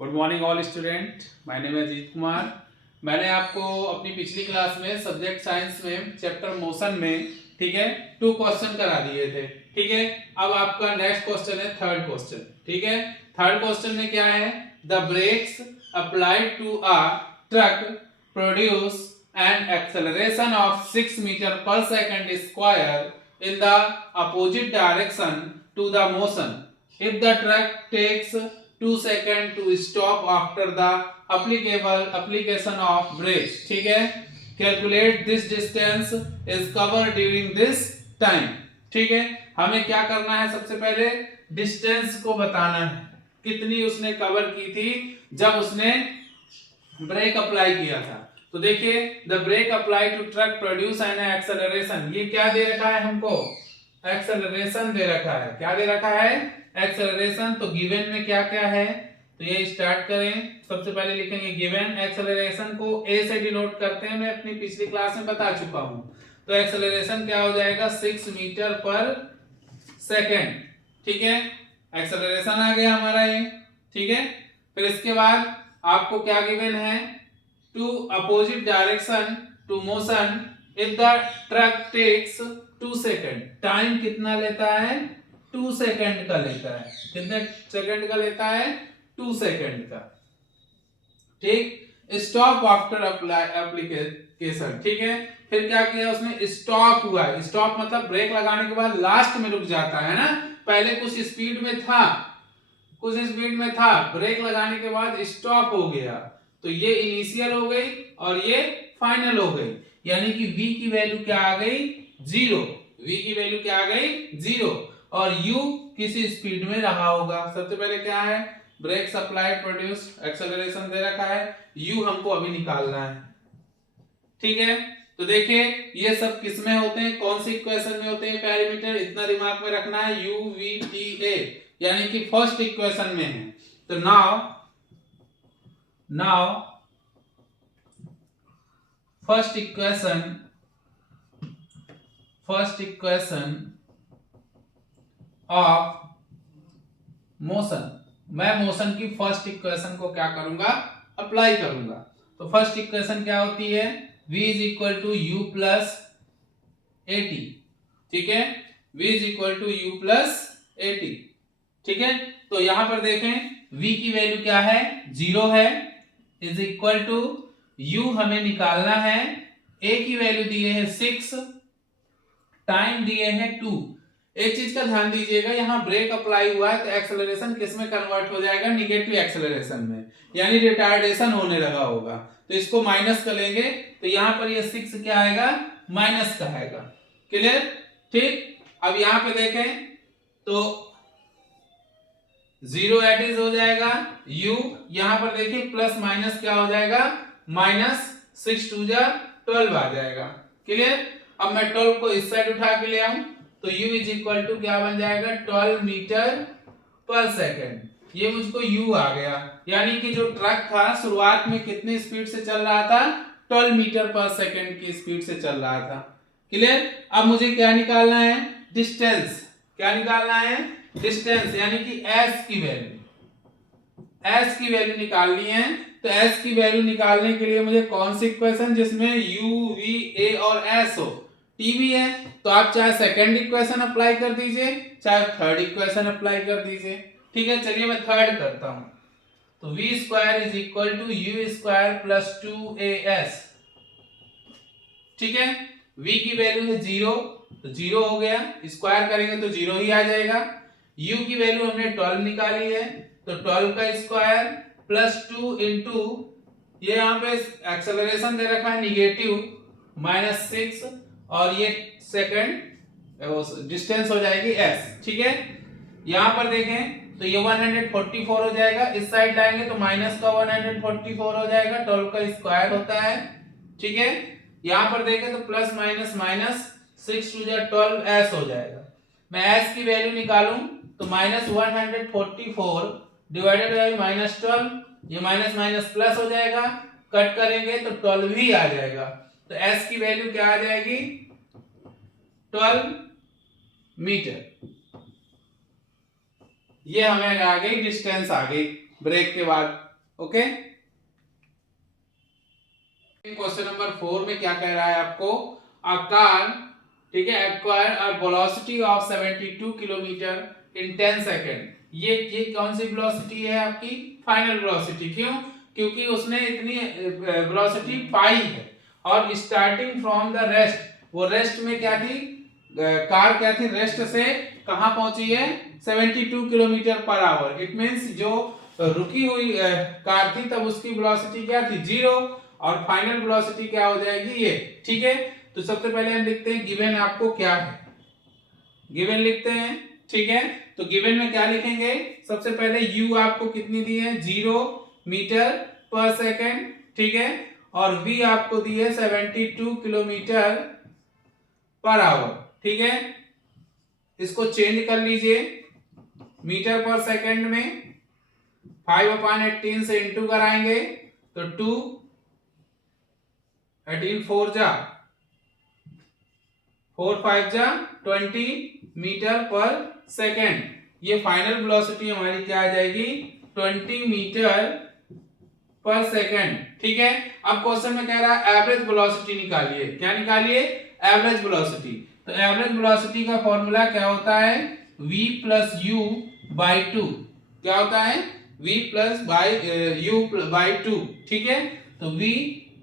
Good morning all student, my name है अजीत कुमार। मैंने आपको अपनी पिछली क्लास में सब्जेक्ट साइंस में चैप्टर मोशन में ठीक है 2 क्वेश्चन करा दिए थे। ठीक है, अब आपका नेक्स्ट क्वेश्चन है थर्ड क्वेश्चन। ठीक है, थर्ड क्वेश्चन में क्या है, the brakes applied to a truck produce an acceleration of 6 metre per second square in the opposite direction to the motion if the truck takes 2 seconds to stop after the applicable application of brakes। ठीक है, calculate this distance is covered during this time। ठीक है, हमें क्या करना है, सबसे पहले डिस्टेंस को बताना है, कितनी उसने कवर की थी जब उसने ब्रेक अप्लाई किया था। तो देखिए, the brake apply to truck produce an acceleration, ये क्या दे रखा है हमको, एक्सेलरेशन दे रखा है। क्या दे रखा है, एक्सेलरेशन। तो गिवन में क्या क्या है, तो ये स्टार्ट करें। सबसे पहले लिखेंगे गिवन, एक्सेलरेशन को ए से डिनोट करते हैं, मैं अपनी पिछली क्लास में बता चुका हूं। तो एक्सेलरेशन क्या हो जाएगा, 6 मीटर पर सेकेंड। ठीक है, एक्सेलरेशन आ गया हमारा ये। ठीक है, फिर इसके बाद आपको क्या गिवन है, to opposite direction to motion if the truck takes 2 second. Time कितना लेता है, 2 सेकेंड का लेता है। कितने सेकेंड का लेता है, 2 सेकेंड का। ठीक, स्टॉप आफ्टर एप्लीकेशन। ठीक है, फिर क्या किया उसने, स्टॉप हुआ। स्टॉप मतलब ब्रेक लगाने के बाद लास्ट में रुक जाता है ना, पहले कुछ स्पीड में था, कुछ स्पीड में था, ब्रेक लगाने के बाद स्टॉप हो गया। तो ये इनिशियल हो गई और ये फाइनल हो गई, यानी कि v की वैल्यू क्या आ गई, 0। v की वैल्यू क्या आ गई, 0। और u किसी स्पीड में रहा होगा। सबसे पहले क्या है, ब्रेक अप्लाइड प्रोड्यूस एक्सेलरेशन दे रखा है, u हमको अभी निकालना है। ठीक है, तो देखिए ये सब किस में होते हैं, कौन सी इक्वेशन में होते हैं, पैरामीटर इतना दिमाग में रखना है, u v t a, यानी कि फर्स्ट इक्वेशन में है। तो now first equation of motion, मैं मोशन की फर्स्ट इक्वेशन को क्या करूंगा, अप्लाई करूंगा। तो फर्स्ट इक्वेशन क्या होती है, v is equal to u plus a t. ठीक है, v is equal to u plus a t. ठीक है, तो यहां पर देखें v की वैल्यू क्या है, 0 है, इज इक्वल टू u हमें निकालना है, a की वैल्यू दिए है 6, टाइम दिए हैं 2। एक चीज का ध्यान दीजिएगा, यहाँ ब्रेक अप्लाई हुआ है तो एक्सेलरेशन किस में कन्वर्ट हो जाएगा, निगेटिव एक्सेलरेशन में, यानी रिटार्डेशन होने लगा होगा। तो इसको माइनस कर लेंगे, तो यहाँ पर ये 6 क्या आएगा, माइनस का आएगा। क्लियर। ठीक, अब यहाँ पे देखें तो 0 एडिज हो जाएगा, u यहाँ पर देखिए प्लस माइनस क्या हो जाएगा, माइनस 6 2 जा 12 आ जाएगा। क्लियर। अब मैं 12 को इस साइड उठा के ले आऊं तो u इज इक्वल टू क्या बन जाएगा, 12 मीटर पर सेकेंड। ये मुझको u आ गया, यानी कि जो ट्रक था शुरुआत में कितनी स्पीड से चल रहा था, 12 मीटर पर सेकेंड की स्पीड से चल रहा था। क्लियर। अब मुझे क्या निकालना है, डिस्टेंस। क्या निकालना है, डिस्टेंस, यानी कि s की वैल्यू निकालनी है। तो s की वैल्यू निकालने के लिए मुझे कौन सी इक्वेशन जिसमें u v a और s हो, t भी है, तो आप चाहे सेकंड इक्वेशन अप्लाई कर दीजिए, चाहे थर्ड इक्वेशन अप्लाई कर दीजिए। ठीक है, चलिए मैं थर्ड करता हूं। तो v square is equal to u square plus 2as। ठीक है, v की वैल्यू है 0, तो 0 हो गया, स्क्वायर करेंगे तो 0 ही आ जाएगा। u की वैल्यू हमने 12 निकाली है, तो 12 का स्क्वायर प्लस 2 इंटू, ये यहाँ पे एक्सेलरेशन दे रखा है निगेटिव, माइनस 6, और ये सेकंड डिस्टेंस हो जाएगी s। ठीक है, यहां पर देखें तो ये 144 हो जाएगा, इस साइड लाएंगे तो माइनस का 144 हो जाएगा, 12 का स्क्वायर होता है। ठीक है, यहां पर देखें तो प्लस माइनस माइनस 6 2 जा 12 s हो जाएगा। मैं s की वैल्यू निकालूं तो माइनस 144 डिवाइडेड बाई माइनस 12, ये माइनस माइनस प्लस हो जाएगा, कट करेंगे तो 12 ही आ जाएगा। तो s की वैल्यू क्या आ जाएगी, 12 मीटर। ये हमें आ गई, डिस्टेंस आ गई ब्रेक के बाद। ओके। क्वेश्चन नंबर 4 में क्या कह रहा है आपको, अ कार, ठीक है, acquire a velocity of 72 kilometre in 10 second. ये कौन सी वेलोसिटी है आपकी, फाइनल वेलोसिटी। क्यों, क्योंकि उसने इतनी वेलोसिटी पाई है और स्टार्टिंग फ्रॉम द रेस्ट, वो रेस्ट में क्या थी, कार क्या थी, रेस्ट से कहां पहुंची है, 72 kilometre per hour. It means जो रुकी हुई कार थी तब उसकी वेलोसिटी क्या थी, 0, और फाइनल वेलोसिटी क्या हो जाएगी ये, ठीक है। तो सबसे पहले हम लिखते हैं गिवन आपको क्या है, गिवन लिखते हैं, ठीक है। तो गिवन में क्या लिखेंगे, सबसे पहले u आपको कितनी दी है, 0 मीटर पर सेकंड, ठीक है, और v आपको दी है 72 किलोमीटर पर आवर, ठीक है। इसको चेंज कर लीजिए मीटर पर सेकंड में, 5/18 से इंटू कराएंगे तो 2, 18 4 जा 4 5 जा 20 मीटर पर सेकंड। ये फाइनल वेलोसिटी हमारी क्या आ जाएगी, 20 मीटर पर सेकंड, ठीक है। अब क्वेश्चन में कह रहा है एवरेज वेलोसिटी निकालिए। क्या निकालिए, एवरेज वेलोसिटी। तो एवरेज वेलोसिटी का फॉर्मूला क्या होता है, v प्लस u बाई 2। क्या होता है, v प्लस u बाई 2, ठीक है। तो v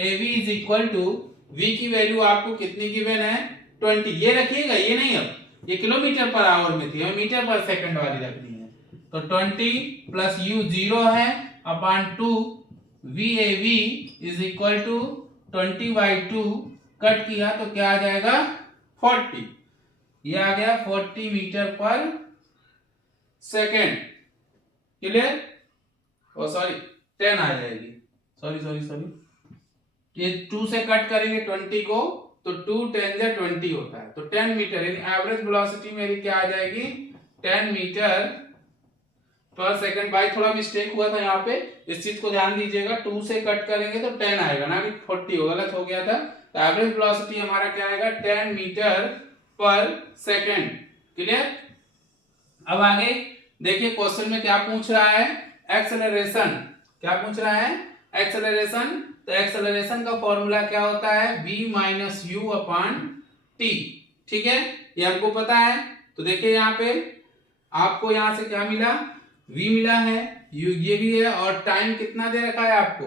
av is equal to, v की वैल्यू आपको कितनी गिवन है, 20। ये रखिएगा, ये नहीं, अब ये किलोमीटर पर आवर में थी, हमें मीटर पर सेकंड वाली रखनी है। तो 20 प्लस u 0 है upon 2, VAV is equal to 20/2, cut किया तो क्या आ जाएगा, 40। ये आ गया 40 मीटर पर सेकेंड, क्लियर। ओ सॉरी 10 आ जाएगी, सॉरी ये 2 से कट करेंगे 20 को तो 2 10 जा 20 होता है, तो 10 मीटर, यानी एवरेज वेलोसिटी मेरी क्या आ जाएगी, 10 मीटर पर सेकंड। भाई थोड़ा मिस्टेक हुआ था यहाँ पे, इस चीज को ध्यान दीजिएगा, 2 से कट करेंगे तो 10 आएगा ना कि 40 होगा, गलत हो गया था। तो एवरेज वेलोसिटी हमारा क्या आएगा, 10 मीटर पर सेकंड, क्लियर। अब आगे देखिए क्वेश्चन में क्या पूछ रहा है, एक्सेलरेशन। क्या पूछ रहा है, एक्सेलरेशन। तो एक्सेलरेशन का फॉर्मूला क्या होता है, v minus you upon T, ठीक है, ये हमको पता है। तो देखिए यहाँ पे आपको यहाँ से क्या मिला, v मिला है, u ये भी है, और टाइम कितना दे रखा है आपको,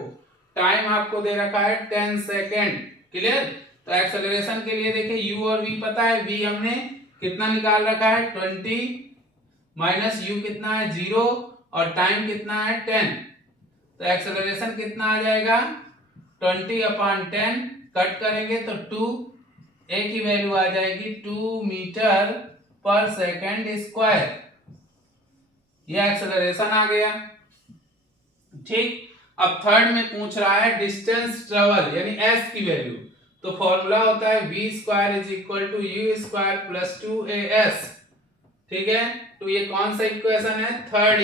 टाइम आपको दे रखा है 10 सेकेंड, क्लियर। तो एक्सेलरेशन के लिए देखिए u और v पता है, v हमने कितना निकाल रखा है 20, माइनस u कितना है 0, और टाइम कितना है 10। तो एक्सेलरेशन कितना आ जाएगा 20/10, कट करेंगे तो 2, a की वैल्यू आ जाएगी 2 मीटर पर सेकंड स्क्वायर। यह एक्सेलरेशन आ गया, ठीक। अब थर्ड में पूछ रहा है डिस्टेंस ट्रेवल, यानी s की वैल्यू। तो फॉर्मूला होता है v square is equal to u square plus 2as, ठीक है। तो ये कौन सा इक्वेशन है, थर्ड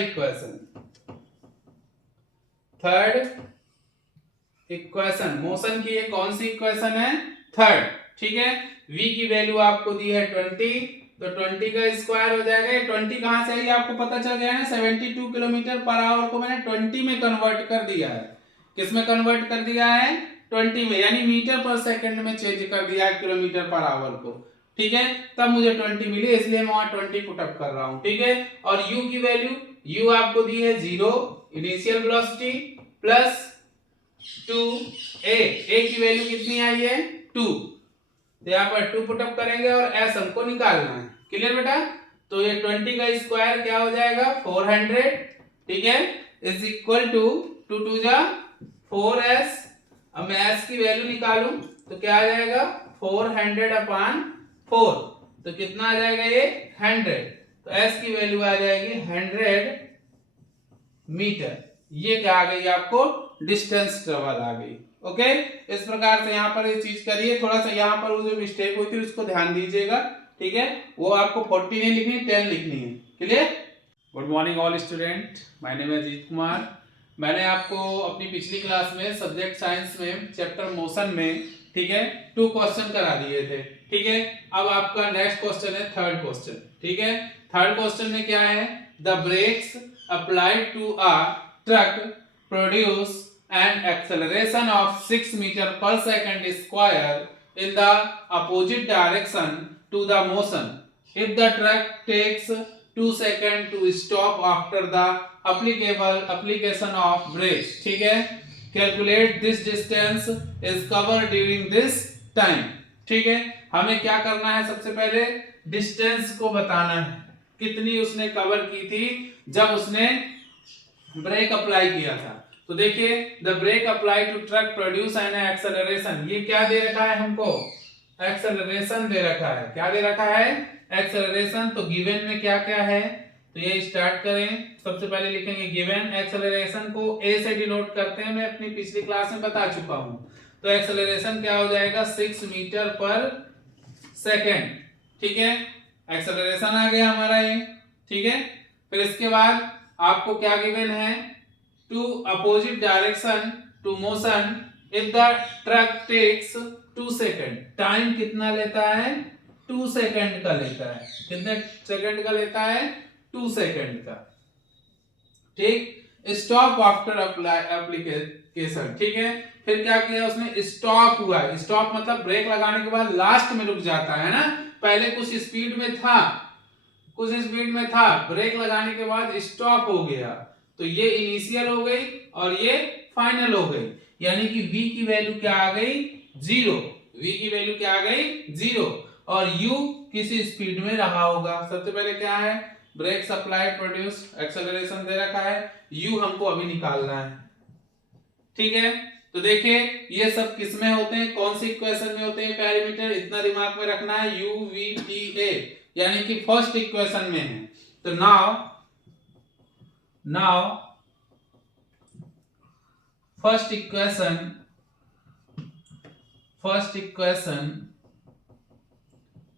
इक्वेशन, मोशन की ये कौन सी इक्वेशन है, थर्ड, ठीक है। v की वैल्यू आपको दी है 20, तो 20 का स्क्वायर हो जाएगा। ये 20 कहां से आई आपको पता चल गया है, 72 किलोमीटर पर आवर को मैंने 20 में कन्वर्ट कर दिया है। किस में कन्वर्ट कर दिया है, 20 में, यानी मीटर पर सेकंड में चेंज कर दिया है किलोमीटर पर आवर को, ठीक है। तब मुझे 20 मिली, इसलिए मैं वहां 20 पुट अप कर रहा हूं, ठीक है। और u की वैल्यू, u आपको दी है 0 initial velocity plus 2a, a की वैल्यू कितनी आई है 2, तो यहाँ पर 2 पुट अप करेंगे और s हमको निकालना है, क्लियर बेटा। तो ये 20 का स्क्वायर क्या हो जाएगा 400, ठीक है, इज इक्वल टू 2 2 जा 4s। अब मैं s की वैल्यू निकालूं तो क्या आ जाएगा 400/4, तो कितना आ जाएगा ये 100, तो s की वैल्यू आ जाएगी 100 मीटर। ये क्या आ गई आपको, डिस्टेंस ट्रेवल आ गई, ओके। इस प्रकार से यहाँ पर ये चीज करिए, थोड़ा सा यहाँ पर वो जो मिस्टेक हुई थी उसको ध्यान दीजिएगा, ठीक है। वो आपको 40 नहीं लिखनी, 10 लिखनी है, clear. Good morning all student, my name है अजीत कुमार। मैंने आपको अपनी पिछली क्लास में सब्जेक्ट साइंस में चैप्टर मोशन में, ठीक है, 2 क्वेश्चन करा दिए थे, ठीक है। अब आपका नेक्स्ट क्वेश्चन है थर्ड क्वेश्चन, ठीक है। थर्ड क्वेश्चन में क्या है, the brakes applied to a truck produce an acceleration of 6 meter per second square in the opposite direction to the motion if the truck takes 2 seconds to stop after the applicable application of brakes. ठीक है, calculate this distance is covered during this time. ठीक है, हमें क्या करना है, सबसे पहले डिस्टेंस को बताना है, कितनी उसने कवर की थी जब उसने ब्रेक अप्लाई किया था। तो देखिए, the brake apply to truck produce an acceleration, ये क्या दे रखा है हमको, एक्सेलरेशन दे रखा है। क्या दे रखा है, एक्सेलरेशन। तो गिवन में क्या क्या है, तो ये स्टार्ट करें। सबसे पहले लिखेंगे गिवन, एक्सेलरेशन को ए से डिनोट करते हैं, मैं अपनी पिछली क्लास में बता चुका हूं। तो एक्सेलरेशन क्या हो जाएगा, 6 मीटर पर सेकेंड। ठीक है, एक्सेलरेशन आ गया हमारा ये। ठीक है, फिर इसके बाद आपको क्या गिवन है, to opposite direction to motion if the truck takes 2 second. Time कितना लेता है, 2 सेकेंड का लेता है। कितने सेकेंड का लेता है, 2 सेकेंड का। ठीक, स्टॉप आफ्टर एप्लीकेशन। ठीक है, फिर क्या किया उसने, स्टॉप हुआ। स्टॉप मतलब ब्रेक लगाने के बाद लास्ट में रुक जाता है ना, पहले कुछ स्पीड में था, ब्रेक लगाने के बाद स्टॉप हो गया, तो ये इनिशियल हो गई और ये फाइनल हो गई, यानी कि v की वैल्यू क्या आ गई, 0। v की वैल्यू क्या आ गई, 0, और u किसी स्पीड में रहा होगा। सबसे पहले क्या है, ब्रेक सप्लाई प्रोड्यूस, एक्सेलरेशन दे रखा है, u हमको अभी निकालना है। ठीक है, तो देखिए ये सब किस में होते हैं, कौन सी इक्वेशन में होते हैं, पैरामीटर, इतना दिमाग में रखना है, u v t a, यानी कि फर्स्ट इक्वेशन में है। तो now first equation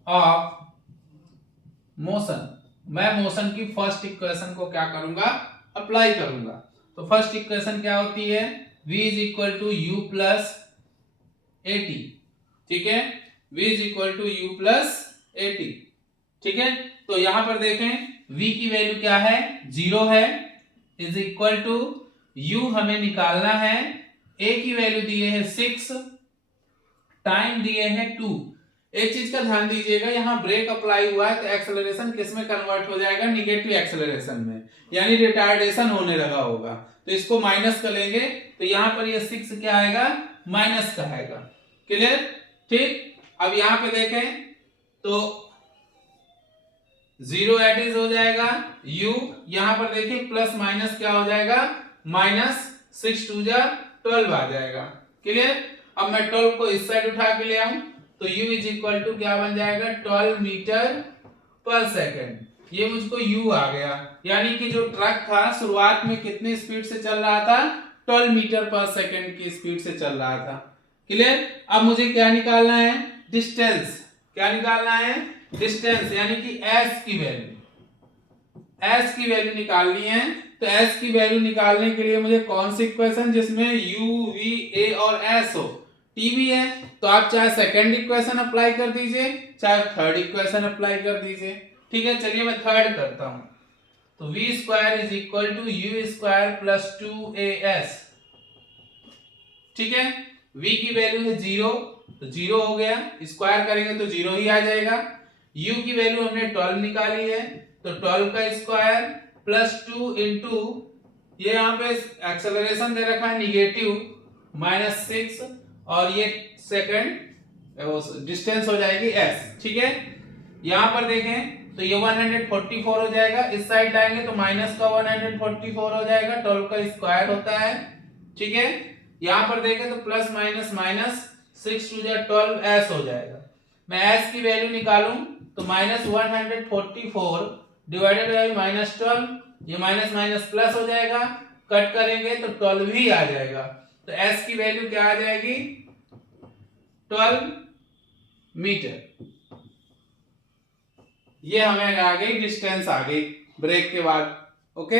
of motion, मैं मोशन की फर्स्ट इक्वेशन को क्या करूंगा, अप्लाई करूंगा। तो फर्स्ट इक्वेशन क्या होती है, v is equal to u plus a t. ठीक है, v is equal to u plus a t. ठीक है, तो यहां पर देखें v की वैल्यू क्या है, 0 है, इज इक्वल टू u हमें निकालना है, a की वैल्यू दिए है 6, टाइम दिए है 2। एक चीज का ध्यान दीजिएगा, यहाँ ब्रेक अप्लाई हुआ है तो एक्सेलरेशन किस में कन्वर्ट हो जाएगा, निगेटिव एक्सेलरेशन में, यानी रिटार्डेशन होने लगा होगा। तो इसको माइनस कर लेंगे, तो यहाँ पर ये 6 क्या आएगा, माइनस का आएगा। क्लियर। ठीक, अब यहाँ पे देखें तो 0 एडिज हो जाएगा, u यहाँ पर देखिए प्लस माइनस क्या हो जाएगा, माइनस 6 2 जा 12 आ जाएगा। क्लियर। अब मैं 12 को इस साइड उठा के ले आऊं, तो u इज इक्वल टू क्या बन जाएगा, 12 मीटर पर सेकेंड। ये मुझको u आ गया, यानी कि जो ट्रक था शुरुआत में कितनी स्पीड से चल रहा था, 12 मीटर पर सेकेंड की स्पीड से चल रहा था। क्लियर। अब मुझे क्या निकालना है, डिस्टेंस। क्या निकालना है, डिस्टेंस, यानी कि s की वैल्यू निकालनी है। तो s की वैल्यू निकालने के लिए मुझे कौन सी इक्वेशन जिसमें u v a और s हो, t भी है, तो आप चाहे सेकंड इक्वेशन अप्लाई कर दीजिए, चाहे थर्ड इक्वेशन अप्लाई कर दीजिए। ठीक है, चलिए मैं थर्ड करता हूं। तो v square is equal to u square plus 2as। ठीक है, v की वैल्यू है 0, तो 0 हो गया, स्क्वायर करेंगे तो 0 ही आ जाएगा। u की वैल्यू हमने 12 निकाली है, तो 12 का स्क्वायर प्लस 2 इंटू, ये यहाँ पे एक्सेलरेशन दे रखा है निगेटिव माइनस 6, और ये सेकंड डिस्टेंस हो जाएगी s। ठीक है, यहां पर देखें तो ये 144 हो जाएगा, इस साइड लाएंगे तो माइनस का 144 हो जाएगा, 12 का स्क्वायर होता है। ठीक है, यहां पर देखें तो प्लस माइनस माइनस 6 टू जा 12 s हो जाएगा। मैं s की वैल्यू निकालूं तो माइनस 144 डिवाइडेड बाई माइनस 12, ये माइनस माइनस प्लस हो जाएगा, कट करेंगे तो 12 ही आ जाएगा। तो s की वैल्यू क्या आ जाएगी, 12 मीटर। ये हमें आ गई, डिस्टेंस आ गई ब्रेक के बाद। ओके।